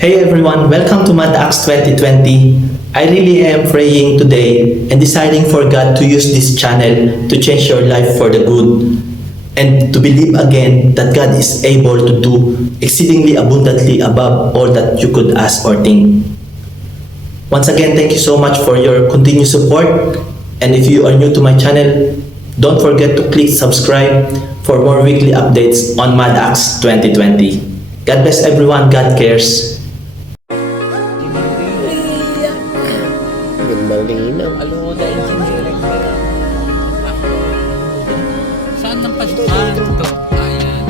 Hey everyone, welcome to MadAx 2020. I really am praying today and deciding for God to use this channel to change your life for the good and to believe again that God is able to do exceedingly abundantly above all that you could ask or think. Once again, thank you so much for your continued support, and if you are new to my channel, don't forget to click subscribe for more weekly updates on MadAx 2020. God bless everyone, God cares. Malinaw. Alo na engineering ba yan? Saan ang pasukan? Ito. Ayan.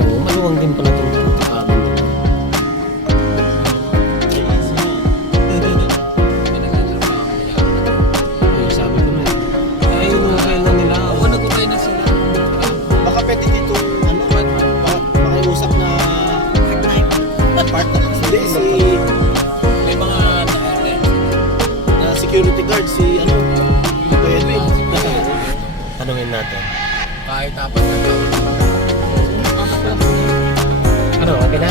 Oo, maluwang din pala itong kabin nila. Ay, sabi ko na eh. Ay, inuukay na nila. Oo, nag-ukay na sila. Baka pwede dito makiusap na part na hindi si May mga na security guard si Kuya Edwin. Tanungin natin. kahit apat na tao. Ano, okay na?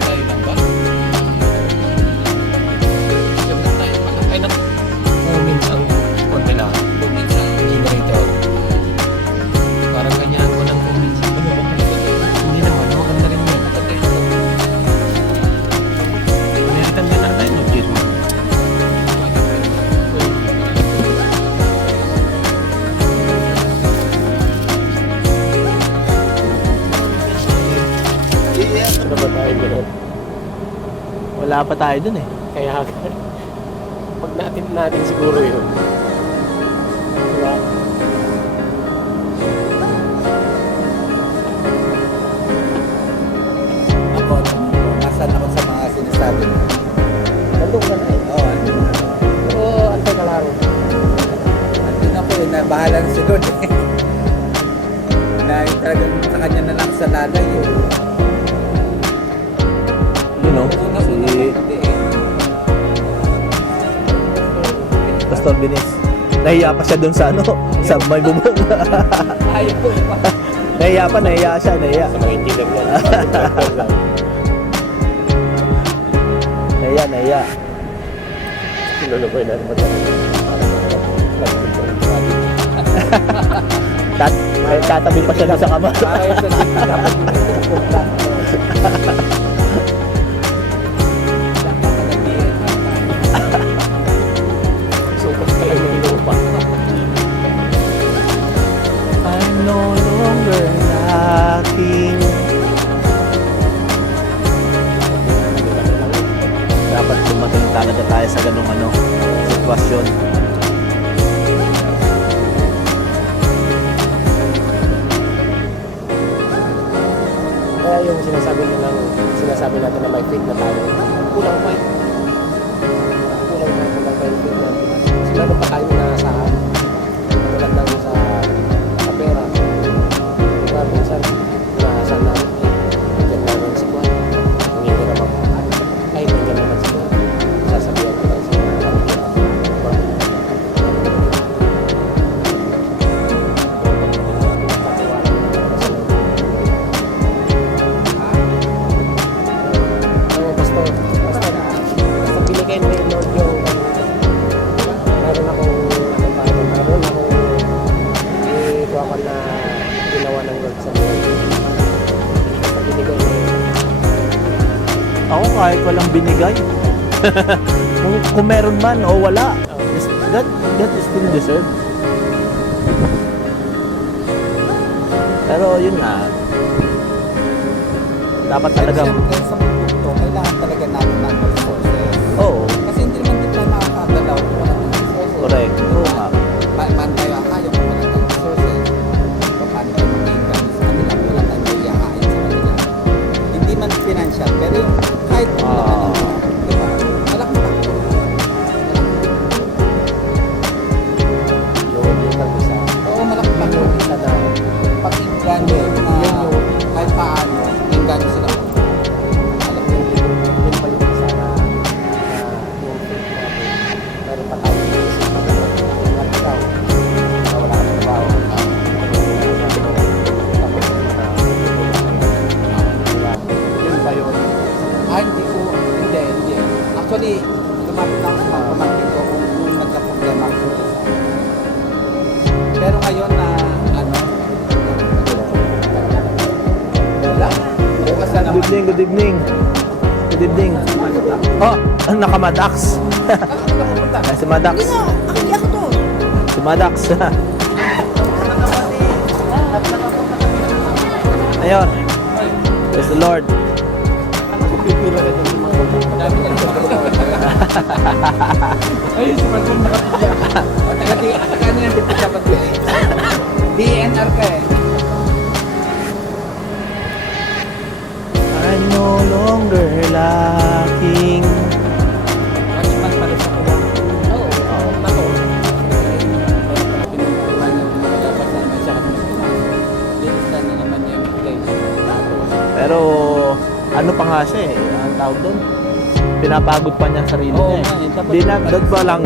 Tayo lang ba? Sabi tayo pala. Ay, naku. Moments ang nila. Buminsan. Generator. Parang ganyan ang walang moments. Hindi naman, maganda rin yan. Pinalitan din na tayo ng gear. Ano ba tayo ganun? Wala pa tayo dun eh. Kaya pag natin siguro yun. Wala. Ako, nasaan ako sa mga sinasabi mo? Nandun ka na eh. Oo, andun na. Pero antay ka lang. Andun ako eh, na bahala na si Lord eh. Na talagang sa kanya na lang sa lalay eh. You know, si Pastor Binis. Nahiya pa siya dun sa sa may bubong. Ayaw ko pa. Nahiya siya. Sa mga intilang yan. Nahiya. Sinuluboy na naman. Tatabi pa siya doon sa kama. Ayaw sa dapat pupunta. Sukat ka lang yung lupa. I'm no longer knocking. Dapat dumating talaga tayo sa ganung sitwasyon. Kaya yung sinasabi natin na may faith na tayo, kulang pa eh. Kulang na kung may faith natin. Kasi meron pa tayong naasahan. Katulad lang sa pera. Diba, minsan, naasahan natin. Nandiyan naman si Juan. Hindi na mapakain. Ay, nandiyan naman si Juan. Sasabihan ko lang sa basta binigay mo yung Lord yung meron akong ito ako na ginawa ng Lord sa buhay. Basta binigay mo yun. Ako kahit walang binigay. kung meron man o wala, God is still deserve. Pero yun nga, dapat talagang Siyempre, sa mundo to, kailangan talaga natin ng resources. oo, Kasi hindi naman tayo makakagalaw kung wala ng resources. correct. Oo nga. Paano tayo kaya kung wala ng resources? Paano tayo mag-income sa kanila kung wala tayong maiyakain sa kanila? Hindi man financial, pero yung kahit kung wala naman, di ba? Malaking factor. Yun lang isa. Oo, malaking factor. Isa na Pag-income na kahit paano, income sila. alam mo yun pa yung isa na yung faith natin. Meron pa tayo Pero ngayon na ano, wala. Bukas na naman. Good evening, good evening. Good evening. Oh, naka-Madax. Ay, si Madax. Si Madax. Ayun. Praise the Lord. Ay, si Martin nakapigyan. Kanya yung dito dapat yun. DNR ka eh. I'm no longer lacking. Kasi man pala sa kuya. Oo. Ako. Pinuntuhan yung palabas na naman siya kasi linistan na naman yung place. Pero ano pa nga siya eh, ang tawag doon? Pinapagod pa niya ang sarili Oo, niya nga, eh. dapat- Di na, doon pa lang,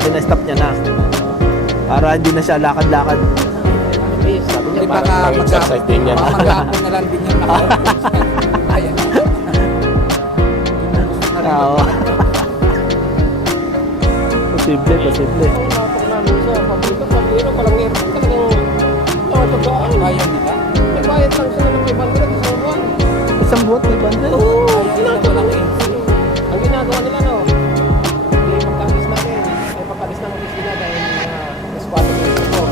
pinastop niya na. Para hindi na siya lakad-lakad. Sabi niya, Di baka exercise din yan. maghapon na lang din yan naka-post. Ayan. Oo. Posible, posible. Ang napok namin sa paborito, paborito ko lang aircon. Talagang nakatagaan. Kaya nila. May bayad lang sila ng 500 isang buwan. Isang buwan, may bundle. Oo, Kaya nila walang AC. Ang ginagawa nila, no? Hindi pagkalis namin. Ay pagkalis ng opisina dahil mas 4 minutes ko.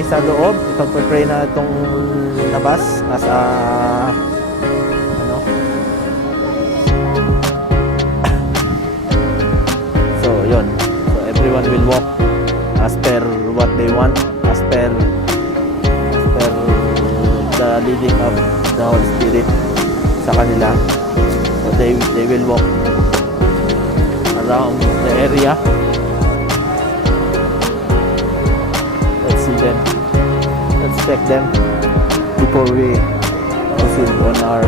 ipag-pray sa loob, ipag-pray na itong labas, nasa, ano, so yun, so everyone will walk as per what they want, as per the leading of the Holy Spirit sa kanila. So they will walk around the area. Let's see them. Let's check them before we proceed on our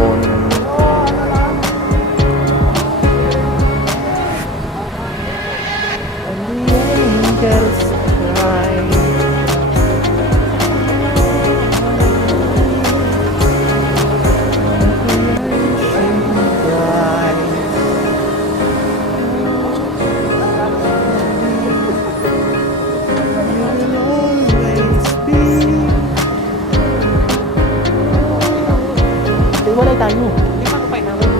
own. And the angels cry. Iwalay tayo. Hindi pa kapay namin.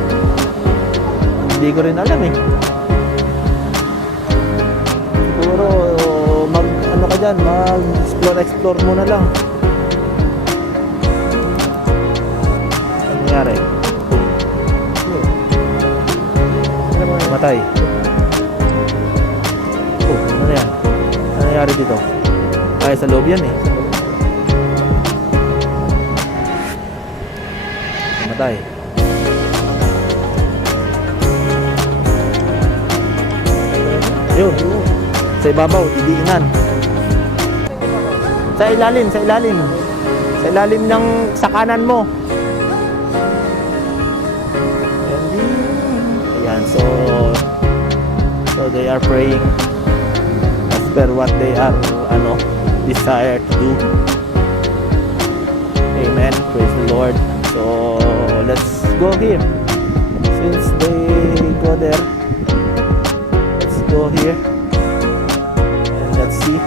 Hindi ko rin alam eh. Siguro mag ano ka dyan, mag explore muna lang. Ano nangyari? Matay. Oh, ano yan? Ano nangyari dito? Ay, sa loob yan eh. Matay. Yun. Sa ibabaw, didiinan. Sa ilalim, sa ilalim. Sa ilalim ng sakanan mo. Ayan, so they are praying as per what they are desire to do. Amen. Praise the Lord. So let's go here. Since they go there, let's go here and let's see.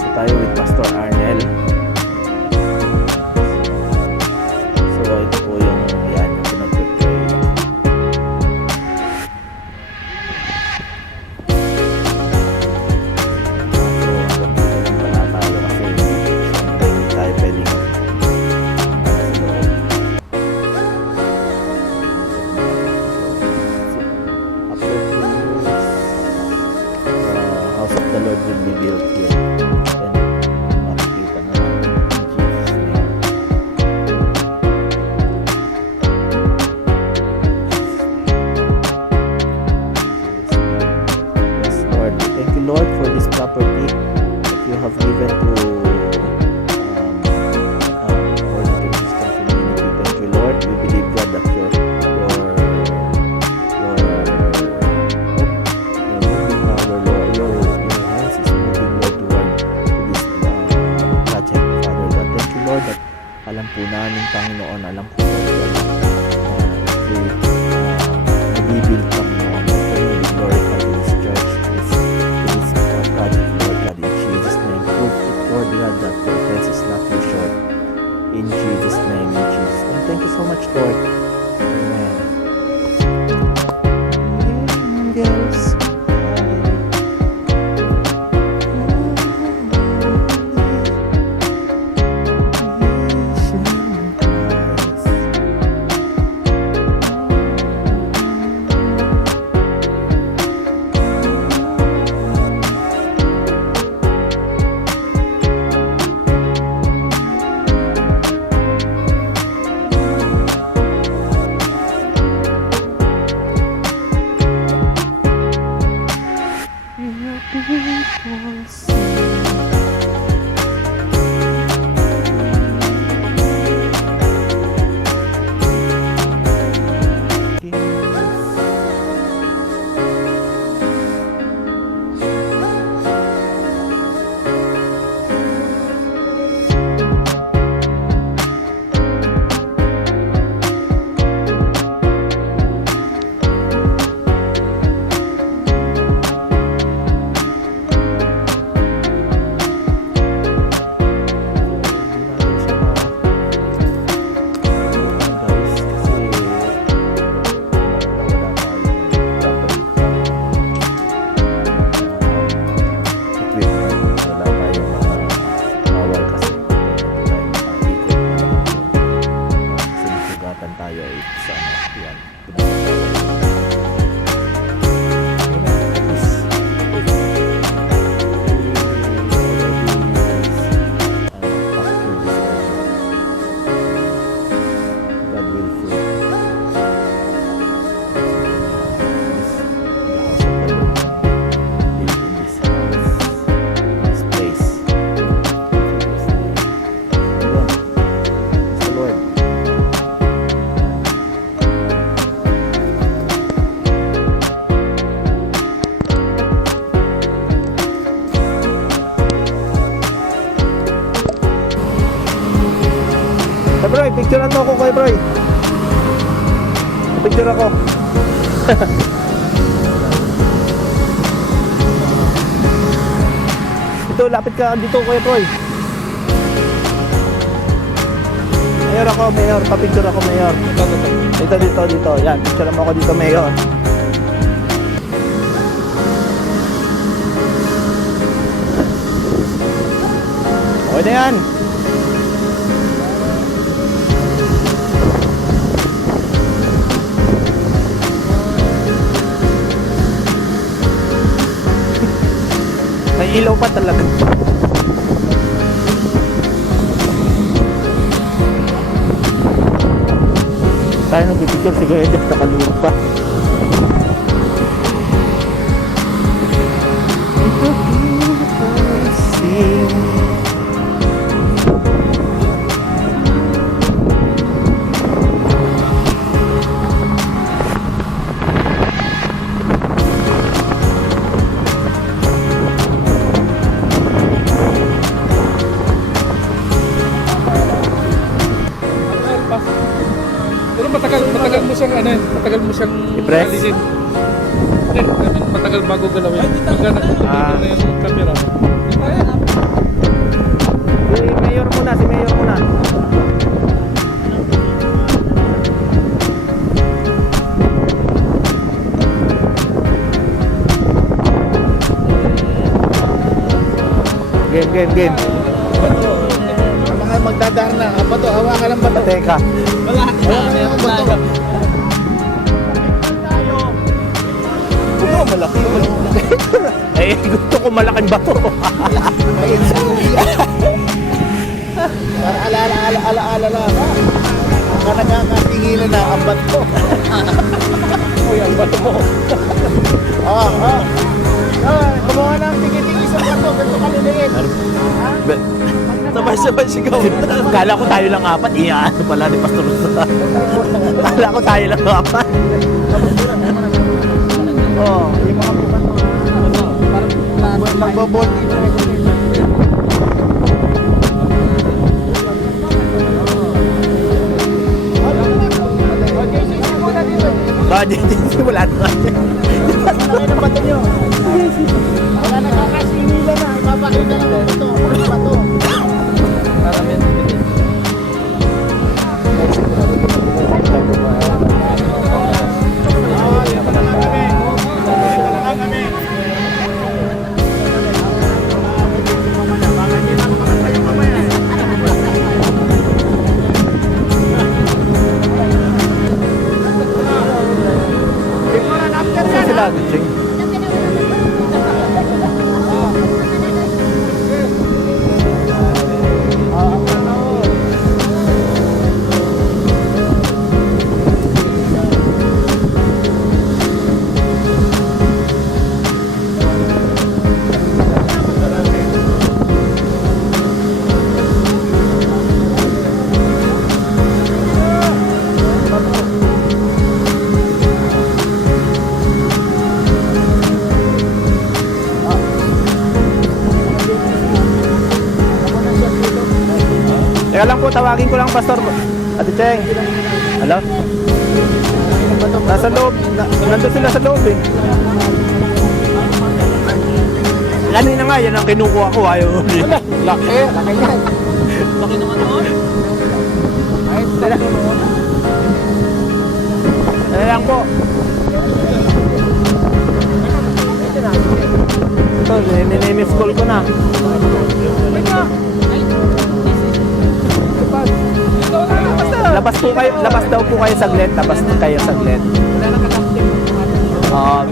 So tayo with Pastor Arnel. So ito po yung yan, yung pinag-pray. House of the Lord will be built here. And makikita na natin in Jesus' name. Yes, Lord. Thank you, Lord, for this property that you have given to for the Christian community. Thank you, Lord. We believe, God, that your power, Lord, your hands is moving, Lord, toward to this project, Father God. Thank you, Lord, that alam po namin, Panginoon, alam po namin na Panginoon, that we glorify this church, this project, Lord God, in Jesus' name. Prove it, Lord God, that your grace is not too short. In Jesus' name, in Jesus' name. Thank you so much, Lord. Amen. Angels Bro, picturean mo ako kay bro. Picture ako. Ito, lapit ka dito kay bro. Mayor ako, mayor. Pa-picture ako, mayor. Dito. Yan, picture mo ako dito, mayor. Okay na yan. May ilaw pa talaga. Tayo nagpipicture si Kuya Jeff nakaluwag pa. Pero matagal mo siyang I-press? alisin. Matagal bago galawin. Pagka nagtutuloy na yung camera. Si mayor muna. Game. Mga magdadaan na. Bato, hawakan ng bato. Teka. Hawakan ng bato. Malaki. Eh, gusto ko malaking bato. Ayun sa kuya. Para ala-ala lang. Ka nagkakatinginan na ang bato. Uy, ang bato mo. Gumawa ng tingin-tingin sa bato. Ganito kaliliit. Sabay sigaw. Kala ko tayo lang apat. Ano pala ni Pastor Rosa. Kala ko tayo lang apat. Oh, Yung mga parang magbabot. Wala na. Malaki ng bato nyo. Wala nakakasingilan na. Ipapakita lang ang bato. Ang bato. Saan sila? Ching? Teka lang po, tawagin ko lang Pastor Ate Cheng. Hello? Nasa loob. Nandun sila sa loob eh. Kanina nga, yan ang kinukuha ko. Ayaw. Laki yan. Laki naman noon. Ano lang po. Ito, ninimiss call ko na. Labas daw po kayo saglit.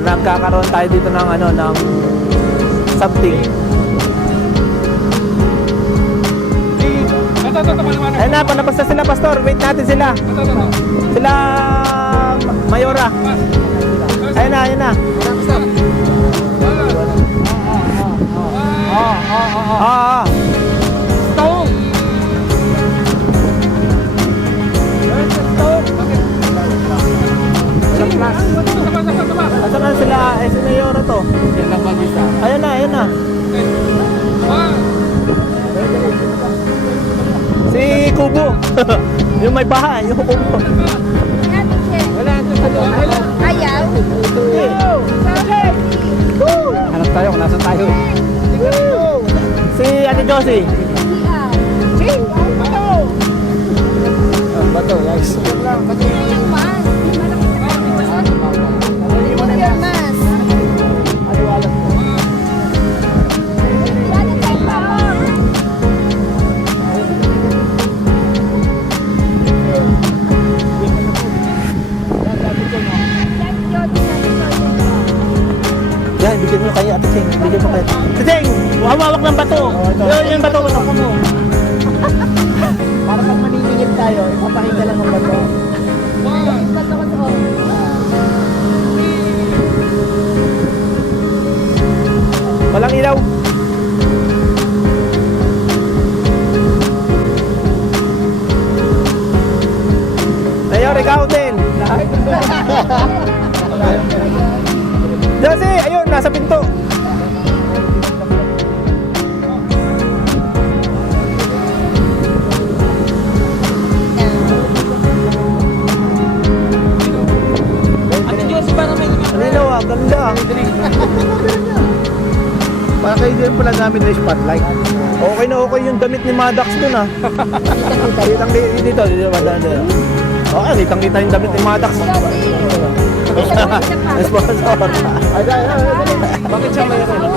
Nagkakaroon tayo dito ng ng something. Ayun na, palabas na sila, Pastor. Wait natin sila. Sila Mayora. Ayun na. Asan na sila? Si Mayora to. Ayun na. Si Kubo. Yung may bahay, yung upo. Wala, ito sa doon. Ayaw. Hanap tayo kung nasa tayo. Si Ate Josie. Bato, guys. Yung mas. Yung mas. Yan ang type ako. Yan, bigyan mo kay Ate Cheng. Bigyan mo kay Ate Cheng, hawak ng bato. Yung bato. Para pag maniningil tayo, ipapakita lang ang bato. Bato ko to. Walang ilaw. Mayor, ikaw din. Josie, ayun, nasa pinto. Ate Josie, parang may Malinaw ah, ganda. Para kayo din pala namin na spotlight. Okay na okay yung damit ni Maddox dun ah. Kitang dito, dito. Okay, kitang-kita yung damit ni Maddox. Sponsor. Bakit siya mayroon?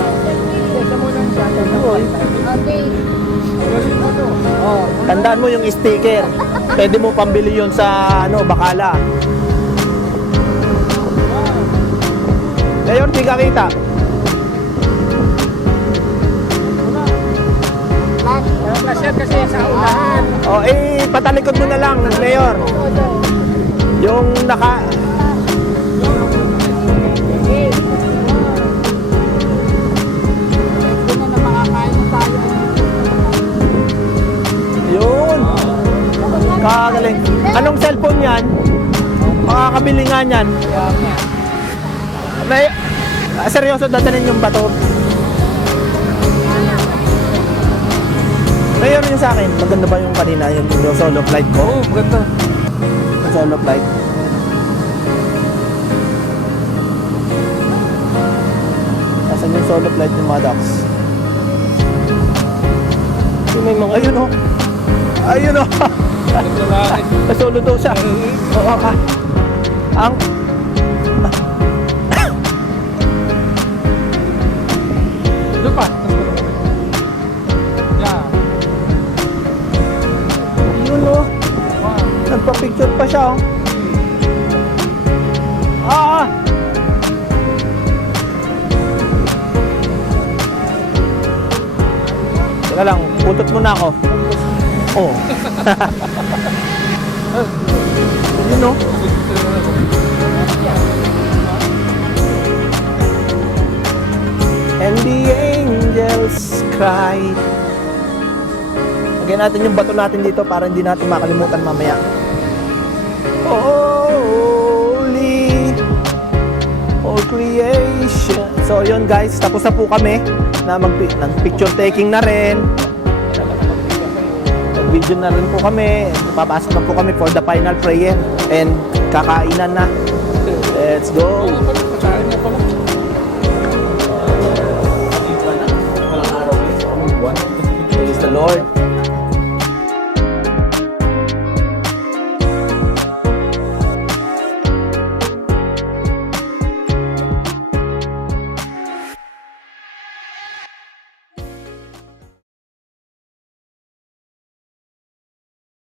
Okay. Tandaan mo yung sticker. Pwede mo pambili yun sa Bacala. Ngayon, di ka kita. Flasher kasi sa unahan. O, patalikod mo na lang, Mayor. Yung naka... Yun. Kagaling. Anong cellphone yan? Makakabili nga yan. May... seryoso, dadalhin yung bato. Mayor yung sa akin, maganda ba yung kanina, yung solo flight ko? Oo, maganda. Yung solo flight. Nasaan yung solo flight ni Maddox? May mga, ayun oh. Ayun oh. Lalaki. Solo daw siya. Oo ka. Ang... Doon pa. Yeah. Yun oh. Wow. Nagpa-picture pa siya oh. Ah! Teka lang, putot muna ako. Oh. Yun oh. And the angels cry. Lagyan natin yung bato natin dito para hindi natin makalimutan mamaya. Holy, all creation. So yun guys, tapos na po kami na picture taking na rin. Nag-video na rin po kami. Papasok na po kami for the final prayer and kakainan na. Let's go.